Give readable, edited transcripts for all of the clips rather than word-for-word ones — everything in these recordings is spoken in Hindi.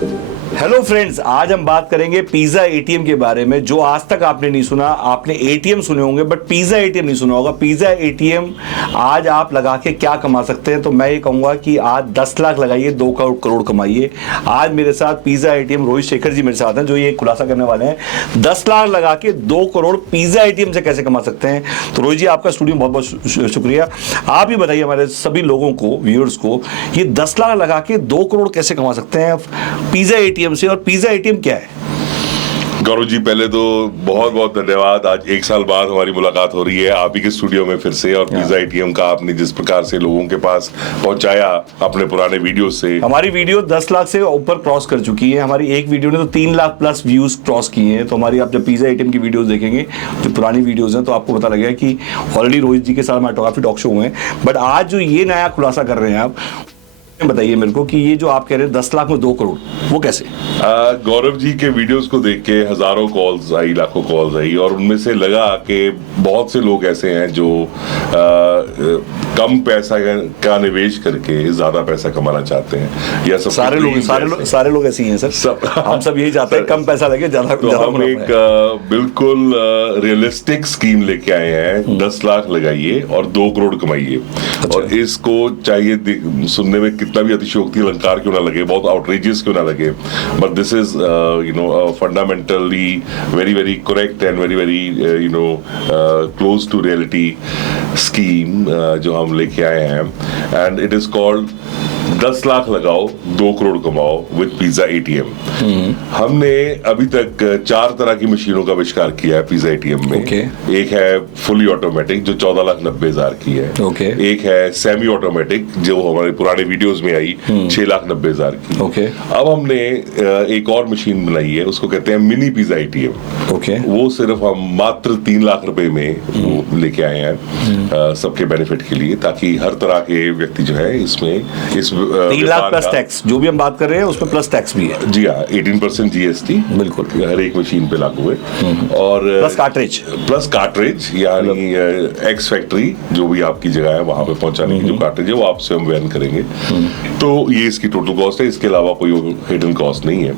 हेलो फ्रेंड्स, आज हम बात करेंगे पिज्जा एटीएम के बारे में। जो आज तक आपने नहीं सुना, आपने एटीएम सुने होंगे बट पिज्जा एटीएम नहीं सुना होगा। पिज्जा एटीएम आज आप लगा के क्या कमा सकते हैं, तो मैं ये कहूंगा कि आज 10 लाख लगाइए, 2 करोड़ कमाइए। आज मेरे साथ पिज्जा एटीएम रोहित शेखर जी मेरे साथ हैं, जो ये खुलासा करने वाले हैं 10 लाख लगा के 2 करोड़ पिज्जा एटीएम से कैसे कमा सकते हैं। तो रोहित जी, आपका स्टूडियो में बहुत बहुत शुक्रिया। आप ही बताइए हमारे सभी लोगों को, व्यूअर्स को, ये 10 लाख लगा के 2 करोड़ कैसे कमा सकते हैं पिज्जा एटीएम से, और पिज्जा एटीएम क्या है? गौरव जी, पहले तो बहुत बहुत धन्यवाद। आज 1 साल बाद हमारी मुलाकात हो रही है आप ही के स्टूडियो में फिर से, और पिज्जा एटीएम का आपने जिस प्रकार से लोगों के पास पहुंचाया अपने पुराने वीडियो से। हमारी वीडियो 10 लाख से ऊपर क्रॉस कर चुकी है। हमारी एक वीडियो ने तो 3 लाख प्लस व्यूज क्रॉस किए हैं। तो हमारी, आप जब पिज्जा एटीएम की वीडियोस देखेंगे, जो पुरानी वीडियोस हैं, तो आपको पता लगेगा कि ऑलरेडी रोहित जी के साथ हमारे काफी टॉक शो हुए हैं। बट आज जो ये नया खुलासा कर रहे हैं आप, बताइए मेरे को कि ये जो आप कह रहे हैं 10 लाख में 2 करोड़, वो कैसे? गौरव जी के वीडियोस को देख के हजारों कॉल्स आई, लाखों कॉल्स आई, और उनमें से लगा कि बहुत से लोग ऐसे हैं जो कम पैसा का निवेश करके ज्यादा पैसा कमाना चाहते हैं। या सब सारे लोग ऐसे ही हैं सर। हम सब यही चाहते हैं, कम पैसा लगे ज्यादा। तो हम एक बिल्कुल रियलिस्टिक स्कीम लेके आए हैं। 10 लाख लगाइए और 2 करोड़ कमाइए। और इसको चाहिए सुनने में कितना भी अतिशयोक्ति अलंकार क्यों ना लगे, बहुत आउटरेजियस क्यों ना लगे, but this is fundamentally very very correct and very very close to reality scheme जो हम लेके आए हैं। And it is called 10 lakh लगाओ 2 करोड़ कमाओ विद पिज्जा एटीएम। हमने अभी तक 4 तरह की मशीनों का आविष्कार किया है पिज्जा एटीएम में। एक है फुली ऑटोमेटिक जो 14,90,000 की है। एक है सेमी ऑटोमेटिक जो हमारे पुराने वीडियोस में आई 6,90,000 की। अब हमने एक और मशीन बनाई है, उसको कहते हैं मिनी पिज्जा एटीएम। वो सिर्फ हम मात्र 3 लाख रुपए में लेके आए हैं सबके बेनिफिट के लिए, ताकि हर तरह के व्यक्ति जो है इसमें 3 लाख प्लस टैक्स, जो भी हम बात कर रहे हैं उसमें प्लस टैक्स भी है। जी हाँ, 18% जीएसटी बिल्कुल हर एक मशीन पे लागू है। और प्लस कार्ट्रिज यानी एक्स फैक्ट्री जो भी आपकी जगह है वहां पे पहुंचाने की जो कार्ट्रिज है वो आप स्वयं वहन करेंगे। तो ये इसकी टोटल कॉस्ट है, इसके अलावा कोई हिडन कॉस्ट नहीं है।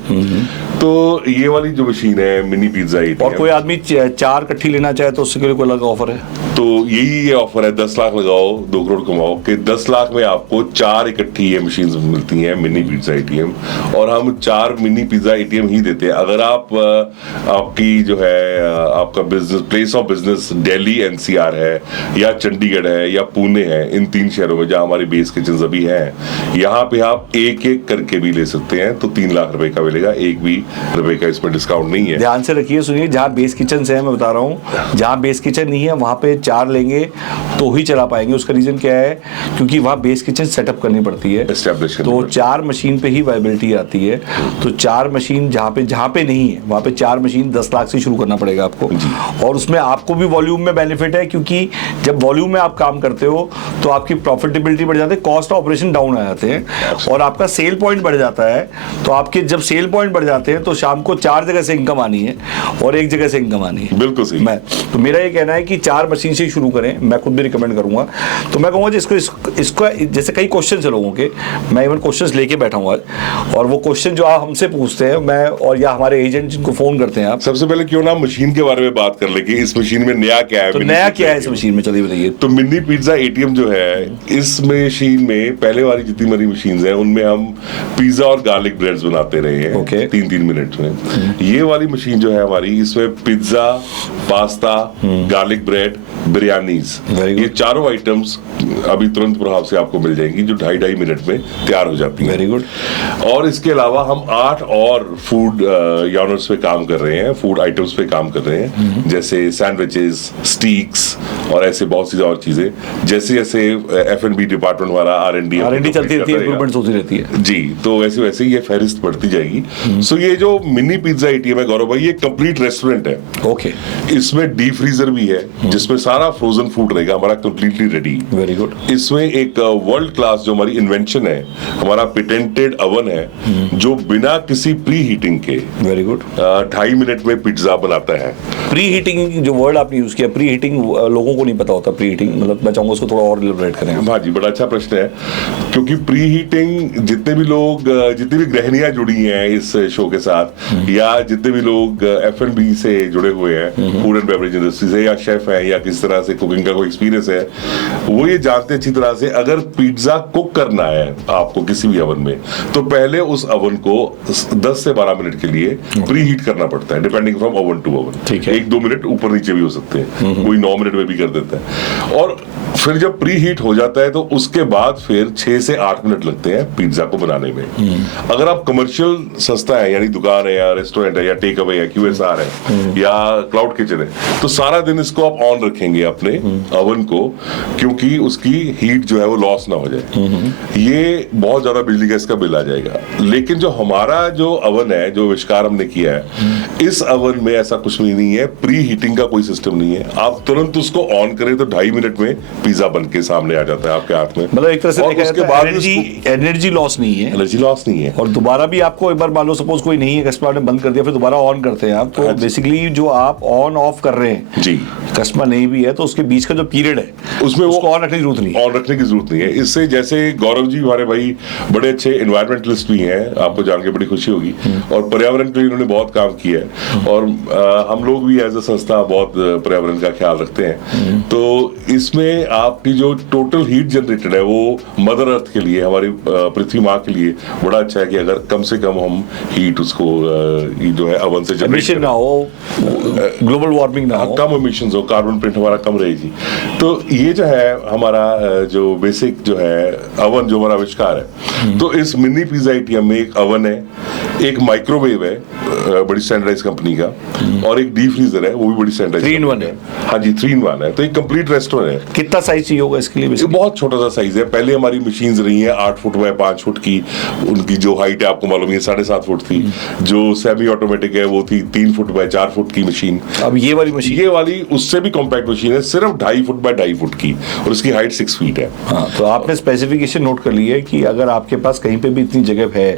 तो ये वाली जो मशीन है मिनी पिज्जा एटीएम, और कोई आदमी 4 इकट्ठी लेना चाहे तो उसके लिए कोई अलग ऑफर है? तो यही ये ऑफर है, 10 लाख लगाओ 2 करोड़ कमाओ के 10 लाख में आपको 4 इकट्ठी ये मशीन मिलती हैं मिनी पिज्जा एटीएम। और हम 4 मिनी पिज्जा एटीएम ही देते हैं। अगर आप आपकी जो है आपका business place of business Delhi NCR है या चंडीगढ़ है या पुणे है, इन 3 शहरों में जहां हमारी बेस किचन अभी हैं, यहाँ पे आप एक एक करके भी ले सकते हैं। तो 3 लाख रुपए का मिलेगा, एक भी रुपए का इसमें डिस्काउंट नहीं है। ध्यान से रखिए, सुनिए, जहाँ बेस किचन से है, मैं बता रहा हूँ, जहाँ बेस किचन नहीं है वहां पे 4 लेंगे तो ही चला पाएंगे। उसका रीजन क्या है? क्योंकि वहां बेस किचन सेटअप करनी पड़ती है, तो 4 मशीन पे ही वायबिलिटी आती है। तो 4 मशीन जहाँ पे नहीं है वहां पे 4 मशीन 10 लाख से शुरू करना पड़ेगा आपको। और उसमें आपको भी वॉल्यूम में बेनिफिट है, क्योंकि जब वॉल्यूम में आप काम करते हो तो आपकी प्रॉफिटेबिलिटी बढ़ जाती है, कॉस्ट ऑफ ऑपरेशन डाउन आ जाते हैं, और आपका सेल पॉइंट बढ़ जाता है। तो आपके जब सेल पॉइंट बढ़ जाते हैं तो शाम को 4 जगह से इनकम आनी है और 1 जगह से इनकम आनी है। बिल्कुल सही। तो मेरा ये कहना है कि 4 मशीन से ही शुरू करें, मैं खुद भी रिकमेंड करूंगा। तो मैं कहूंगा इसको जैसे कई क्वेश्चन है लोगों के, मैं इवन क्वेश्चंस लेके बैठा हूं आज, और वो क्वेश्चन जो आप हमसे पूछते हैं, मैं और या हमारे एजेंट जिनको फोन करते हैं आप, सबसे पहले क्यों ना मशीन के बारे में बात कर ले कि इस मशीन में नया क्या है। तो नया क्या है इस मशीन में, चलिए बताइए। तो मिनी पिज्जा एटीएम जो है, इस मशीन में पहले वाली जितनी मरी मशीन है उनमें हम पिज्जा और गार्लिक ब्रेड्स बनाते रहे हैं 3-3 मिनट में। ये वाली मशीन जो है हमारी, इसमें pizza, pasta, garlic bread, biryanis, ये चारों आइटम्स अभी तुरंत प्रभाव से आपको मिल जाएंगी, जो 2.5 मिनट में तैयार हो जाती है। Very good. और इसके अलावा हम 8 और फूड यूनिट्स पे काम कर रहे हैं, फूड आइटम्स पे काम कर रहे हैं, जैसे सैंडविचेस, स्टीक्स और ऐसे बहुत सी और चीजें। जैसे जैसे F&B डिपार्टमेंट हमारा R&D चलती रहती है, इंप्रूवमेंट होती रहती है जी, तो वैसे वैसे ये फहरिस्त बढ़ती जाएगी। सो ये जो मिनी पिज्जा एटीएम है गौरव भाई, ये कंप्लीट रेस्टोरेंट है। इसमें डीप फ्रीजर भी है जिसमें सारा फ्रोजन फूड रहेगा हमारा कंप्लीटली रेडी। Very good. इसमें एक वर्ल्ड क्लास जो हमारी इन्वेंशन इन्वेंशन है, हमारा पेटेंटेड ओवन है जो बिना किसी प्री हीटिंग के वेरी गुड 2.5 मिनट में पिज्जा बनाता है। प्री हीटिंग जो वर्ड आपने यूज किया, प्री हीटिंग लोगों को नहीं पता होता। प्री हीटिंग मतलब मैं चाहूंगा उसको थोड़ा और इलैबोरेट करें। हाँ जी, बड़ा अच्छा प्रश्न है, क्योंकि प्री हीटिंग जितने भी लोग, जितनी भी गृहिणियां जुड़ी हैं इस शो के साथ, या जितने भी लोग F&B से जुड़े हुए हैं, फूड एंड बेवरेज इंडस्ट्री से, या शेफ हैं या किस तरह से कुकिंग का कोई एक्सपीरियंस है, वो ये जानते हैं अच्छी तरह से, अगर पिज्जा कुक करना है आपको किसी भी ओवन में, तो पहले उस ओवन को 10 से 12 मिनट के लिए प्री हीट करना पड़ता है, depending from oven to oven. ठीक है। 1-2 मिनट ऊपर नीचे भी हो सकते हैं, कोई 9 मिनट में भी कर देता है। और फिर जब प्री हीट हो जाता है तो उसके बाद फिर 6 से 8 मिनट लगते हैं पिज्जा को बनाने में। अगर आप कमर्शियल सस्ता है, यानी दुकान है या रेस्टोरेंट है या टेक अवे है, QSR है या क्लाउड किचन है, तो सारा दिन इसको आप ऑन रखेंगे अपने ओवन को, क्योंकि उसकी हीट जो है वो लॉस ना हो जाए। ये बहुत ज्यादा बिजली गैस का बिल आ जाएगा। लेकिन जो हमारा जो ओवन है, जो आविष्कार हमने किया है, इस ओवन में ऐसा कुछ भी नहीं है, प्री हीटिंग का कोई सिस्टम नहीं है। आप तुरंत उसको ऑन करें तो 2.5 मिनट में पिज्जा बन के सामने आ जाता है आपके हाथ में। मतलब एक तरह से देखा उसके जाता बाद है एनर्जी लॉस नहीं है, एनर्जी लॉस नहीं है। और दोबारा भी आपको एक बार मान लो सपोज कोई नहीं है, कस्टमर ने बंद कर दिया, फिर दोबारा ऑन करते हैं आप, तो बेसिकली जो आप ऑन ऑफ कर रहे हैं जी, कस्टमर नहीं भी है तो उसके बीच का जो पीरियड है उसमें उसको ऑन रखने की जरूरत नहीं है। ऑन रखने की जरूरत नहीं है। इससे जैसे गौरव जी हमारे भाई बड़े अच्छे एनवायरमेंटलिस्ट भी हैं, आपको जान के बड़ी खुशी होगी, और पर्यावरण के लिए इन्होंने बहुत काम किया है, और हम लोग भी एज अ संस्था बहुत पर्यावरण का ख्याल रखते हैं। तो इसमें आपकी जो टोटल हीट जनरेटेड है वो मदर अर्थ के लिए, हमारी पृथ्वी माँ के लिए बड़ा अच्छा है कि अगर कम से कम हम हीट उसको जो है ओवन से एमिशन ना हो, ग्लोबल वार्मिंग ना हो, कम एमिशंस हो, कार्बन प्रिंट हमारा कम रहेगी। तो ये जो है हमारा जो बेसिक जो है ओवन जो हमारा आविष्कार है। तो इस मिनी पिज्जा एटीएम में एक ओवन है, एक माइक्रोवेव है बड़ी स्टैंडर्डाइज कंपनी का, और एक डीप फ्रीजर है, वो भी बड़ी स्टैंडर्डाइज 3-in-1 है। हाँ जी, 3-in-1 है। तो एक कंप्लीट रेस्टोरेंट है। कितना साइज चाहिए होगा इसके लिए? ये बहुत छोटा सा साइज है। पहले हमारी मशीन्स रही हैं 8 फुट बाय 5 फुट की, उनकी जो हाइट है आपको मालूम है 7.5 फुट थी। जो सेमी ऑटोमेटिक है वो थी 3 फुट बाय 4 फुट की मशीन। अब ये वाली मशीन, ये वाली उससे भी कॉम्पैक्ट मशीन है, सिर्फ 2.5 फुट बाय 2.5 फुट की, और उसकी हाइट 6 फीट है। हाँ, तो आपने स्पेसिफिकेशन नोट कर ली है कि अगर आपके पास कहीं पे भी इतनी जगह है,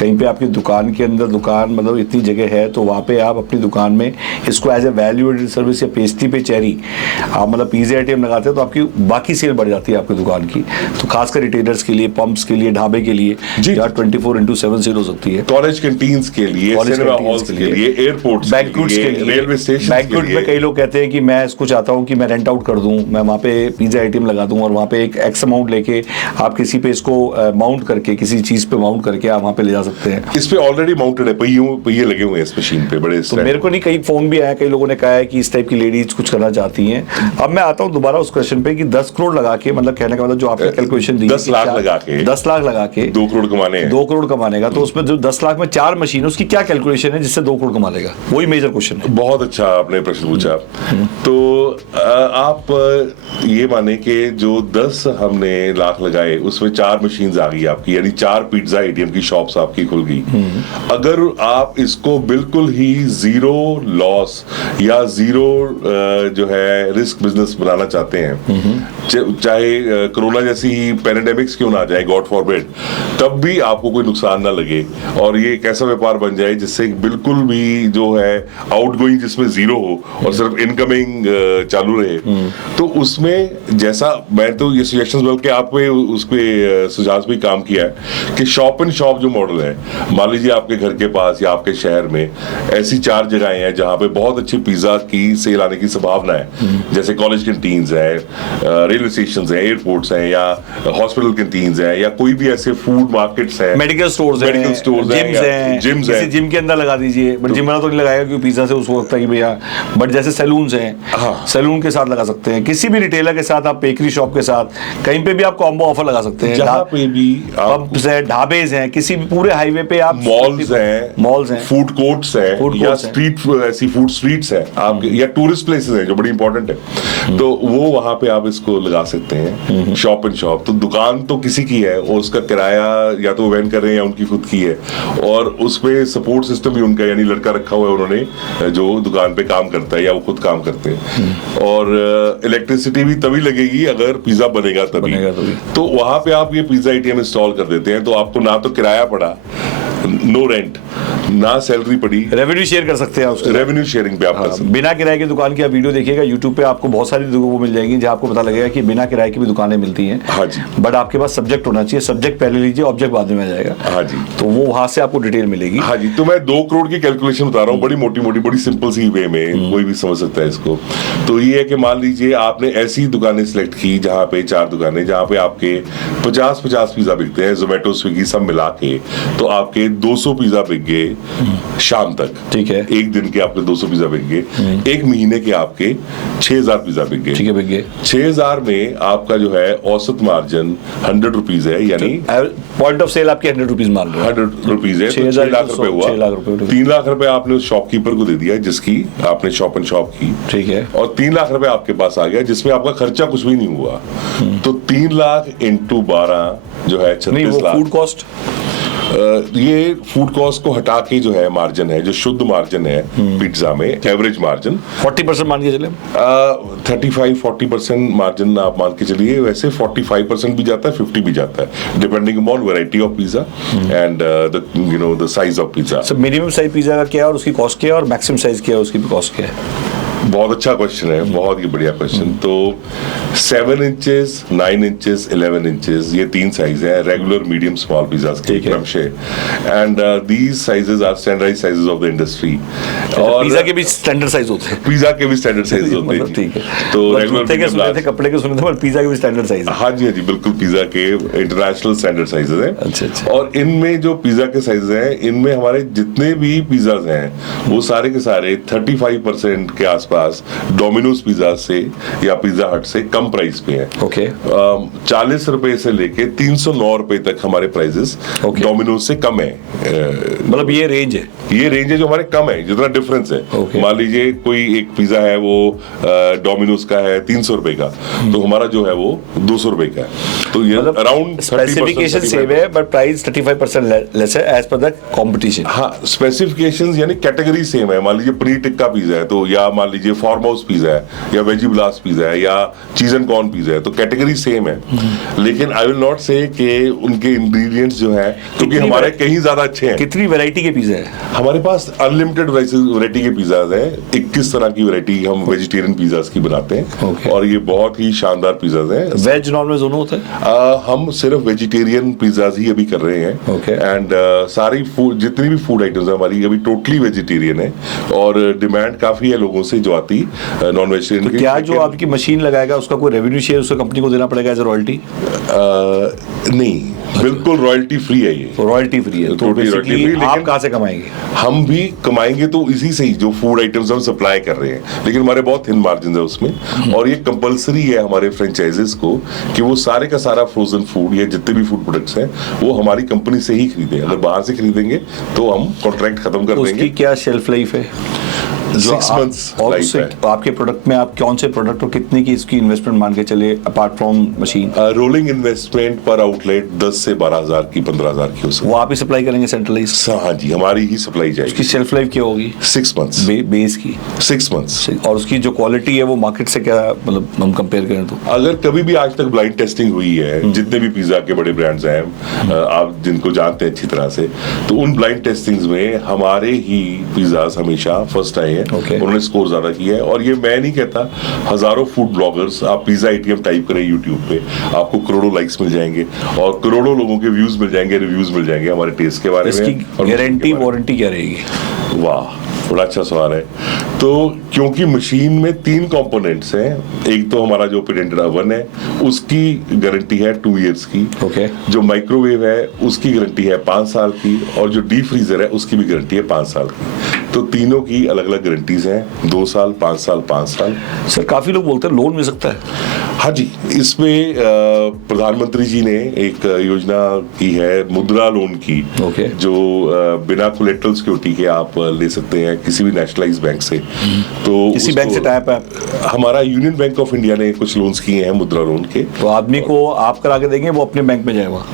कहीं पे आपकी दुकान के अंदर दुकान मतलब इतनी जगह है, तो वहाँ पे आप अपनी दुकान में इसको as a value added service या पेस्ट्री पे चेरी आप मतलब पिज्जा आइटम लगाते हैं, तो आपकी बाकी सेल बढ़ जाती है आपकी दुकान की। तो खासकर रिटेलर्स के लिए, पंप्स के लिए, ढाबे के लिए, या 24/7 सेल हो सकती है। कॉलेज कैंटीन्स के लिए, सिनेमा हॉल्स के लिए, एयरपोर्ट्स बैंक्वेट्स के लिए, रेलवे स्टेशन बैंक्वेट में कई लोग कहते हैं कि मैं इसको चाहता हूं कि मैं रेंट आउट कर दूं, मैं वहां पे पिज्जा आइटम लगा दूं, और वहां पे एक एक्स अमाउंट लेके आप किसी पे इसको माउंट करके, किसी चीज पे माउंट करके आप वहां पे ले जा सकते हैं। इस पे ऑलरेडी माउंटेड है, पहिए लगे हुए हैं इस मशीन पे बड़े। तो मेरे को नहीं, कई फोन भी आया, कई लोगों ने कहा है कि इस टाइप की लेडीज कुछ करना चाहती हैं। अब मैं आता हूं दोबारा उस क्वेश्चन पे कि 10 करोड़ लगा के, मतलब कहने का मतलब जो आपने कैलकुलेशन दी 10 लाख लगा के 10 लाख लगा के 2 करोड़ कमाने हैं, 2 करोड़ कमाने का, तो उसमें जो 10 लाख में 4 मशीन, उसकी क्या कैलकुलेशन है जिससे 2 करोड़ कमा लेगा? वही मेजर क्वेश्चन है। बहुत अच्छा आपने प्रश्न पूछा। तो आप ये माने कि जो 10 हमने लाख लगाए उसमें 4 मशीन्स आ गई आपकी, यानी 4 पिज्जा एटीएम की शॉप्स आपकी खुल गई। अगर आप इसको बिल्कुल ही जीरो लॉस या जीरो जो है रिस्क बिजनेस बनाना चाहते हैं, चाहे कोरोना जैसी पैंडेमिक्स क्यों ना आ जाए, गॉड फॉरबिड, तब भी आपको कोई नुकसान ना लगे, और ये एक ऐसा व्यापार बन जाए जिससे बिल्कुल भी जो है आउटगोइंग जिसमें जीरो हो और सिर्फ इनकमिंग चालू रहे, तो उसमें जैसा मैं तो ये सजेशंस बल्कि आप पे उस पे सुझाव भी काम किया है कि शॉप एंड शॉप जो मॉडल है, मान लीजिए आपके घर के पास या आपके शहर में ऐसी 4 जगहें हैं जहां पे बहुत अच्छी पिज्जा की सेल आने की संभावना है, जैसे कॉलेज कैंटीन्स है, रेलवे स्टेशंस है, एयरपोर्ट्स हैं, या हॉस्पिटल कैंटीन्स है, या कोई भी ऐसे फूड मार्केट्स है, मेडिकल स्टोर्स हैं, जिम्स हैं, जिम के अंदर लगा दीजिए, बट जिम वाला तो नहीं लगाएगा क्योंकि पिज्जा से उसको लगता है कि भैया, बट जैसे सैलून्स हैं, सैलून के साथ लगा सकते हैं, किसी भी रिटेलर के साथ, आप बेकरी शॉप के साथ, कहीं पे भी आप कॉम्बो ऑफर लगा सकते हैं, जहां पे भी पंप्स हैं, ढाबेज हैं, किसी भी पूरे हाईवे पे आप मॉल्स हैं, फूड कोर्ट्स हैं या स्ट्रीट ऐसी फूड स्ट्रीट्स हैं आप या टूरिस्ट प्लेसेस हैं जो बड़ी इंपॉर्टेंट है, तो वो वहां पे आप इसको लगा सकते हैं। शॉप एंड शॉप, तो दुकान तो किसी की है और उसका किराया या तो वहन कर रहे हैं या उनकी खुद की है, और उसपे सपोर्ट सिस्टम भी उनका, यानी लड़का रखा हुआ है उन्होंने जो दुकान पे काम करता है या वो खुद काम करते हैं। और इलेक्ट्रिसिटी भी तभी लगेगी अगर पिज्जा बनेगा तभी। तो वहां पे आप ये पिज्जा ATM इंस्टॉल कर देते हैं, तो आपको ना तो किराया पड़ा, नो रेंट, ना सैलरी पड़ी, रेवेन्यू शेयर कर सकते हैं उसके, रेवेन्यू शेयरिंग पे आप कर सकते हैं। बिना किराए की दुकान की आप वीडियो देखिएगा यूट्यूब पे, आपको बहुत सारी दुकानें मिल जाएंगी जहां आपको पता लगेगा कि बिना किराए की भी दुकानें मिलती हैं। हाँ जी। बट आपके पास सब्जेक्ट होना चाहिए, सब्जेक्ट पहले लीजिए, ऑब्जेक्ट बाद में आ जाएगा। हाँ जी। तो वो वहां से आपको डिटेल मिलेगी। हाँ जी। तो मैं 2 करोड़ की कैलकुलेशन बता रहा हूँ, बड़ी मोटी मोटी, बड़ी सिंपल सी वे में कोई भी समझ सकता है इसको। तो ये है कि मान लीजिए आपने ऐसी दुकानें सिलेक्ट की जहाँ पे 4 दुकानें जहाँ पे आपके 50 पिज्जा बिकते हैं, जोमेटो स्विगी सब मिला के, तो आपके 200 पिज्जा बिक गए शाम तक। ठीक है। एक दिन के आपके 200 पिज्जा बिक गए, एक महीने के आपके 6000 पिज्जा बिक गए। ठीक है, बिक गए। 6000 में आपका जो है औसत मार्जिन 100 रुपीज है, यानी पॉइंट ऑफ सेल आपके 100 रुपीज मान लो, 100 रुपीज है, तो 6 लाख रुपए हुआ। 6 लाख रुपए। 3 लाख रुपए आपने उस शॉपकीपर को दे दिया जिसकी आपने शॉप एंड शॉप की। ठीक है। और 3 लाख रुपए आपके पास आ गया जिसमें आपका खर्चा कुछ भी नहीं हुआ। तो 3 लाख इंटू 12 जो है 36 लाख। फूड कॉस्ट, ये फूड कॉस्ट को हटा के जो है मार्जिन है, जो शुद्ध मार्जिन है पिज्जा में, एवरेज मार्जिन 40% मान के चले, 35-40% मार्जिन आप मान के चलिए। वैसे 45% भी जाता है, 50 भी जाता है, depending upon variety of pizza and the size of pizza. Minimum size pizza का क्या है और उसकी कॉस्ट क्या है, और मैक्सिमम साइज क्या है उसकी कॉस्ट क्या है? बहुत अच्छा क्वेश्चन है, बहुत ही बढ़िया क्वेश्चन। तो 7 इंचेस, 9 इंचेस, 11 इंचेस, ये 3 साइज है रेगुलर, मीडियम, स्मॉल पिज्जास के क्रमशः। And these sizes are standardised sizes of the industry. और पिज्जा के भी स्टैंडर्ड साइज होते हैं, पिज्जा के भी स्टैंडर्ड साइज होते हैं। ठीक है। तो रेगुलर थे, कपड़े के सुने थे, पर पिज्जा के भी स्टैंडर्ड साइज है। हाँ जी, हाँ जी, बिल्कुल पिज्जा के इंटरनेशनल स्टैंडर्ड साइजेस हैं। अच्छा। और इनमें जो पिज्जा के साइजेस हैं, इनमें हमारे जितने भी पिज्जाज हैं वो सारे के सारे 35% के आसपास डोमिनोज पिज्जा से या पिज्जा हट से कम प्राइस पे है। ओके। 40 रुपए से लेके 309 रुपए तक हमारे प्राइसेस डोमिनोज से कम है। मतलब ये रेंज है, ये रेंज है जो हमारे कम है, जितना डिफरेंस है। मान लीजिए कोई एक पिज्जा है वो डोमिनोज का है 300 रुपए का, तो हमारा जो है वो 200 रुपए का है। तो ये अराउंड स्पेसिफिकेशन सेम है बट प्राइस 35% लेस है एज पर द कंपटीशन। हाँ, स्पेसिफिकेशंस यानी कैटेगरी सेम है। मान लीजिए पनीर टिक्का पिज्जा है, तो या मान लीजिए फार्म हाउस पिज्जा है, या वेजी ब्लास्ट पिज्जा है, या चीज एंड कॉर्न पिज्जा है, तो कैटेगरी सेम है। लेकिन आई विल नॉट से कि उनके इंग्रेडिएंट्स जो है, क्योंकि हमारे कहीं ज्यादा अच्छे हैं। कितनी वैरायटी के पिज्जा है हमारे पास? अनलिमिटेड वैरायटी के पिज्जाज हैं। 21 तरह की वैरायटी हम वेजिटेरियन पिज्जाज की बनाते हैं। और ये बहुत ही शानदार पिज्जाज हैं। वेज नॉन वेज दोनों होता है? हम सिर्फ वेजिटेरियन पिज्जाज ही अभी कर रहे हैं। एंड सारी फूड, जितनी भी फूड आइटम्स है हमारी अभी टोटली वेजिटेरियन है। और डिमांड काफी है लोगों से जो आती नॉन वेजिटेरियन। तो क्या जो आपकी मशीन लगाएगा उसका कोई रेवेन्यू शेयर उसको कंपनी को देना पड़ेगा एज रॉयल्टी? नहीं, बिल्कुल रॉयल्टी फ्री है ये। रॉयल्टी फ्री है, तो बेसिकली आप कहाँ से कमाएंगे? हम भी कमाएंगे तो इसी से ही, जो फूड आइटम्स हम सप्लाई कर रहे हैं। लेकिन हमारे बहुत थिन मार्जिन है उसमें। और ये कंपलसरी है हमारे फ्रेंचाइजीज को कि वो सारे का सारा फ्रोजन फूड या जितने भी फूड प्रोडक्ट्स हैं वो हमारी कंपनी से ही खरीदें। अगर बाहर से खरीदेंगे तो हम कॉन्ट्रैक्ट खत्म कर देंगे। उसकी क्या शेल्फ लाइफ है? 6 months लाइफ है। आपके प्रोडक्ट में आप कौन से प्रोडक्ट और कितने की इसकी इन्वेस्टमेंट मान के चले apart from machine? Rolling investment पर आउटलेट 10 से 12,000 की, 15,000 की हो सकती है। वो आप ही सप्लाई करेंगे सेंट्रलाइज? हाँ जी, हमारी ही सप्लाई जाएगी। उसकी शेल्फ लाइफ क्या होगी? 6 months बेस की 6 months। और उसकी जो क्वालिटी है वो मार्केट से क्या, मतलब हम कंपेयर करें तो? अगर कभी भी आज तक ब्लाइंड टेस्टिंग हुई है, जितने भी पिज्जा के बड़े ब्रांड्स हैं आप जिनको जानते हैं अच्छी तरह से, तो उन ब्लाइंड टेस्टिंग्स में हमारे ही पिज्जाज हमेशा फर्स्ट आए हैं। उन्होंने स्कोर ज्यादा किया है। और ये मैं नहीं कहता, हजारों फूड ब्लॉगर्स, आप पिज्जा ATM टाइप करें यूट्यूब पे, आपको करोड़ों लाइक्स मिल जाएंगे और करोड़ों लोगों के व्यूज मिल जाएंगे, रिव्यूज मिल जाएंगे हमारे टेस्ट के बारे में। इसकी गारंटी वारंटी क्या रहेगी? वाह, बड़ा अच्छा सवाल है। तो क्योंकि मशीन में 3 कंपोनेंट्स हैं, एक तो हमारा जो प्रिंटेड ओवन है उसकी गारंटी है 2 इयर्स की, ओके। जो माइक्रोवेव है उसकी गारंटी है 5 साल की, और जो डीप फ्रीजर है उसकी भी गारंटी है 5 साल की। तो तीनों की अलग अलग गारंटीज हैं, 2 साल, 5 साल, 5 साल। सर काफी लोग बोलते हैं लोन मिल सकता है। हाँ जी, इसमें प्रधानमंत्री जी ने एक योजना की है मुद्रा लोन की, ओके। जो बिना कोलेटरल सिक्योरिटी के आप ले सकते हैं किसी भी नेशनलाइज बैंक से। तो किसी बैंक से टाइप है? हमारा यूनियन बैंक ऑफ इंडिया ने कुछ लोन्स किए हैं मुद्रा लोन के। तो आदमी को आप करा के देंगे, वो अपने बैंक में जाएगा?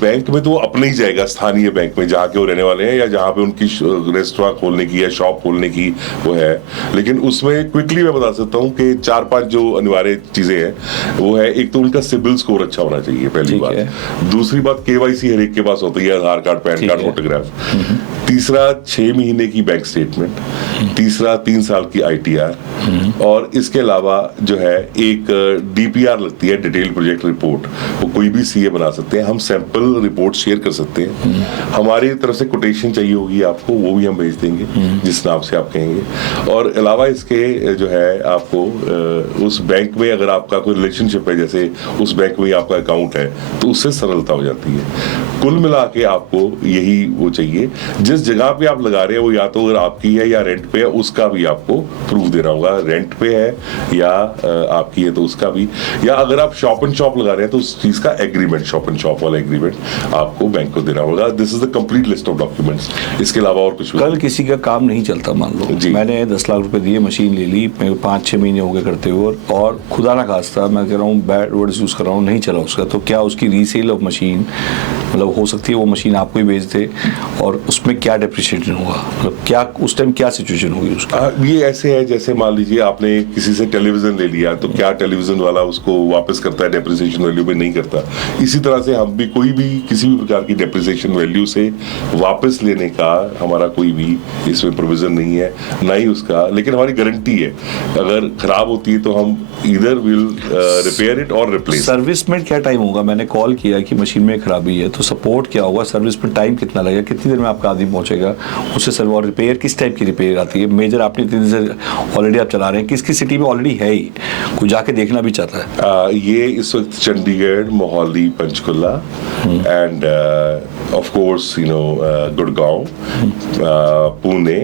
बैंक में तो वो अपने ही जाएगा, स्थानीय बैंक में जहाँ के वो रहने वाले हैं, या जहाँ पे उनकी रेस्टोरेंट खोलने की या शॉप खोलने की वो है। लेकिन उसमें क्विकली मैं बता सकता हूँ कि 4-5 जो अनिवार्य चीजें हैं वो है, एक तो उनका सिबिल स्कोर अच्छा होना चाहिए, पहली बात। दूसरी बात, केवाईसी हर एक के पास होती है, आधार कार्ड, पैन कार्ड, फोटोग्राफ। तीसरा 6 महीने की बैंक स्टेटमेंट। तीसरा 3 साल की ITR। और इसके अलावा जो है एक DPR लगती है, डिटेल प्रोजेक्ट रिपोर्ट, वो कोई भी CA बना सकते हैं। हम सैंपल रिपोर्ट शेयर कर सकते हैं। हमारी तरफ से कोटेशन चाहिए होगी आपको, वो भी हम भेज देंगे जिस नाम से आप कहेंगे। और अलावा इसके जो है आपको उस बैंक में अगर आपका कोई रिलेशनशिप है, जैसे उस बैंक में आपका अकाउंट है, तो उससे सरलता हो जाती है। कुल मिला के आपको यही वो चाहिए, जिस जगह पे आप लगा रहे हैं वो या तो अगर आपकी है या रेंट पे है, उसका भी आपको प्रूफ देना होगा। रेंट पे है या आपकी है तो उसका भी, या अगर आप शॉप एंड शॉप लगा रहे हैं तो उस चीज का एग्रीमेंट, शॉप एंड शॉप वाला एग्रीमेंट आपको बैंक को देना होगा। This is the complete list of documents. इसके अलावा और कुछ कल किसी का काम नहीं चलता, मान लो मैंने 10 लाख रुपए दिए, मशीन ले ली, मेरे 5-6 महीने हो गए करते हुए, और खुदा ना खास्ता मैं कह रहा हूँ बैड वर्ड्स यूज कर रहा हूँ, नहीं चला उसका, तो क्या उसकी रीसेल ऑफ मशीन मतलब हो सकती है वो मशीन आपको ही बेच दे, और उसमें क्या डेप्रिसिएशन होगा, मतलब क्या उस टाइम क्या सिचुएशन होगी उसका? ये ऐसे है जैसे मान लीजिए आपने किसी से टेलीविजन ले लिया, तो क्या टेलीविजन वाला उसको वापस करता है डेप्रिसिएशन वैल्यू में? नहीं करता। इसी तरह से हम भी कोई भी किसी भी प्रकार की डेप्रिसिएशन वैल्यू से वापस लेने का हमारा कोई भी इसमें प्रोविजन नहीं है, ना ही उसका। लेकिन हमारी गारंटी है, अगर खराब होती है तो हम इधर विल रिपेयर इट और रिप्लेस। सर्विस में क्या टाइम होगा? मैंने कॉल किया कि मशीन में खराबी है, तो सपोर्ट क्या होगा? सर्विस में टाइम कितना लगेगा? कितनी देर में आपका आदमी पहुंचेगा उससे सर्व? और रिपेयर किस टाइप की रिपेयर आती है? मेजर आपने इतनी देर से ऑलरेडी आप चला रहे हैं, किसकी सिटी में ऑलरेडी है ही, कोई जाके देखना भी चाहता है? ये इस वक्त Chandigarh, Mohali, Panchkula and of course Gurgaon, Pune,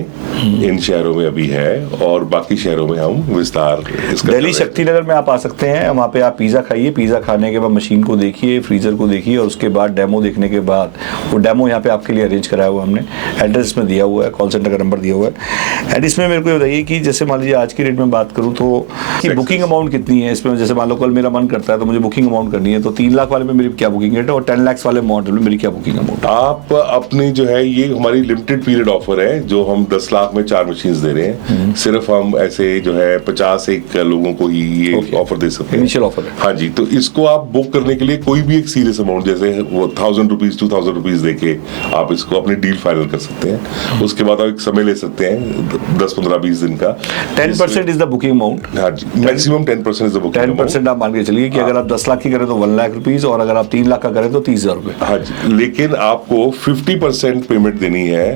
इन शहरों में अभी है, और बाकी शहरों में हम विस्तार इसका। दिल्ली शक्तिनगर में आप आ सकते हैं, वहाँ पे आप पिज़्ज़ा खाइए, पिज़्ज़ा खाने के बाद मशीन को देखिए, फ्रीजर को देखिए, और उसके बाद डेमो देखने के बाद, वो डेमो यहाँ पे आपके लिए अरेंज कराया हुआ हमने, एड्रेस में दिया हुआ है, कॉल सेंटर का नंबर दिया हुआ है। एंड इसमें मेरे को बताइए कि जैसे मान लीजिए आज की रेट में बात करूँ तो कि बुकिंग अमाउंट कितनी है इसमें? जैसे मान लो कल मेरा मन करता है तो मुझे बुकिंग अमाउंट करनी है, तो 3 लाख वाले में मेरी क्या बुकिंग रेट है, और 10 लाख वाले मॉडल में मेरी क्या बुकिंग अमाउंट? आप अपनी जो है, ये हमारी लिमिटेड पीरियड ऑफर है, जो हम 10 लाख में 4 मशीन दे रहे हैं। सिर्फ हम ऐसे जो है 51 लोगों को ही ये ऑफर दे सकते हैं, इनिशियल ऑफर है। हाँ जी, तो इसको आप बुक करने के लिए कोई भी एक सीरियस अमाउंट, जैसे 1000 रुपीज, 2000 रुपीज देके आप इसको अपनी डील फाइनल कर सकते हैं। उसके बाद आप एक समय ले सकते हैं 10, 15, 20 दिन का। 10% इज द बुकिंग अमाउंट। हाँ जी, maximum 10% is the booking amount. 10% आप मान के चलिए कि अगर आप 10 लाख की करें तो 1 लाख रुपीज, और अगर आप 3 लाख का करें तो 30,000 रुपए। हाँ जी, लेकिन आपको 50% पेमेंट देनी है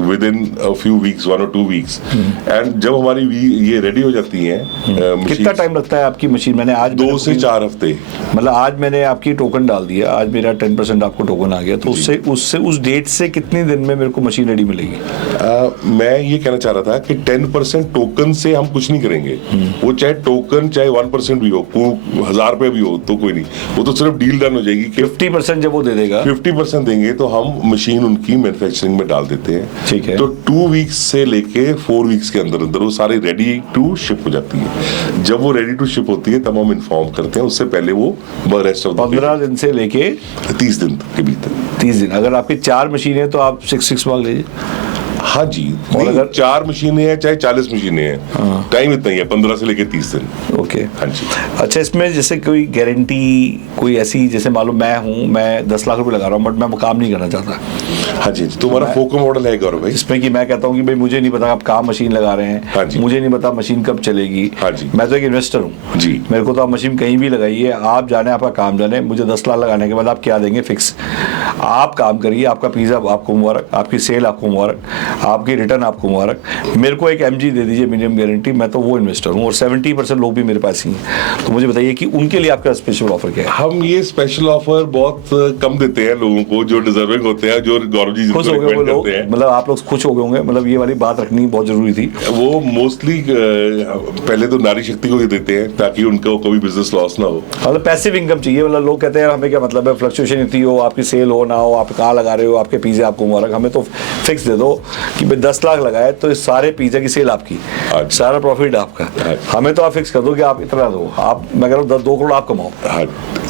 with in a few weeks, 1 or 2 weeks. And जब हमारी ये रेडी हो जाती हैं, कितना टाइम लगता है आपकी मशीन? मैंने आज 2 से 4 हफ्ते, मतलब आज मैंने आपकी टोकन डाल दिया, आज मेरा 10% आपको टोकन आ गया, तो उससे उस डेट से कितने दिन में मेरे को मशीन रेडी मिलेगी? मैं ये कहना चाह रहा था कि 10% टोकन से हम कुछ नहीं करेंगे। वो चाहे टोकन चाहे 1% भी हो, 1000 रुपए भी हो, तो कोई नहीं, वो तो सिर्फ डील डन हो जाएगी कि 50% जब वो दे देगा, 50% देंगे तो हम मशीन उनकी मैन्युफैक्चरिंग में डाल देते हैं। ठीक है। तो 2 वीक्स से लेके 4 वीक्स के अंदर अंदर वो सारी रेडी टू शिप हो जाती है। जब वो रेडी टू शिप होती है तब हम इन्फॉर्म करते हैं, उससे पहले वो रेस्ट ऑफ 15 दिन से लेके 30 दिन के भीतर। 30 दिन। अगर आपकी 4 मशीन है तो आप 6 मांग लीजिए। हाँ जी, और अगर 4 मशीनें हैं चाहे 40 मशीनें हैं, टाइम इतना ही है, 15 से लेकर 30 दिन। ओके। हाँ जी। अच्छा, इसमें जैसे कोई गारंटी, कोई ऐसी, जैसे मान लो मैं हूँ, मैं 10 लाख रुपए लगा रहा हूँ, बट मैं वो काम नहीं करना चाहता। हाँ जी, तो हमारा फोको मॉडल है गौरव भाई, जिसमें कि मैं कहता हूँ कि भाई मुझे नहीं पता आप काम मशीन लगा रहे हैं। हाँ जी। मुझे नहीं पता मशीन कब चलेगी। हाँ जी। मैं तो एक इन्वेस्टर हूँ जी। मेरे को तो आप मशीन कहीं भी लगाइए, आप जाने, आपका काम जाने, मुझे 10 लाख लगाने के बाद आप क्या देंगे फिक्स, आप काम करिए, आपका पिज़्ज़ा आपको मुबारक, आपकी सेल आपको मुबारक। आपकी रिटर्न आपको मुबारक, मेरे को एक MG दे दीजिए मिनिमम गारंटी, मैं तो वो इन्वेस्टर हूँ और 70% लोग भी मेरे पास ही हैं। तो मुझे बताइए कि उनके लिए आपका स्पेशल ऑफर क्या है? हम ये स्पेशल ऑफर बहुत कम देते हैं लोगों को जो डिजर्विंग होते हैं, जो गौरव जी खुश जिनको हो गए वो recommend लोग, करते हैं। मतलब आप लोग खुश हो गए होंगे, मतलब ये वाली बात रखनी बहुत जरूरी थी। वो मोस्टली पहले तो नारी शक्ति को ही देते हैं ताकि उनको कोई बिजनेस लॉस ना हो। मतलब पैसिव इनकम चाहिए, मतलब लोग कहते हैं हमें क्या मतलब है, फ्लक्चुएशन इतनी हो, आपकी सेल हो ना हो, आप कहाँ लगा रहे हो, आपके पिज्जे आपको मुबारक, हमें तो फिक्स दे दो कि भाई 10 लाख लगाए तो इस सारे पिज्जा की सेल आपकी, सारा प्रॉफिट आपका, हमें तो आप फिक्स कर दो कि आप इतना दो, आप मैं कह रहा हूँ 2 करोड़ आप कमाओ।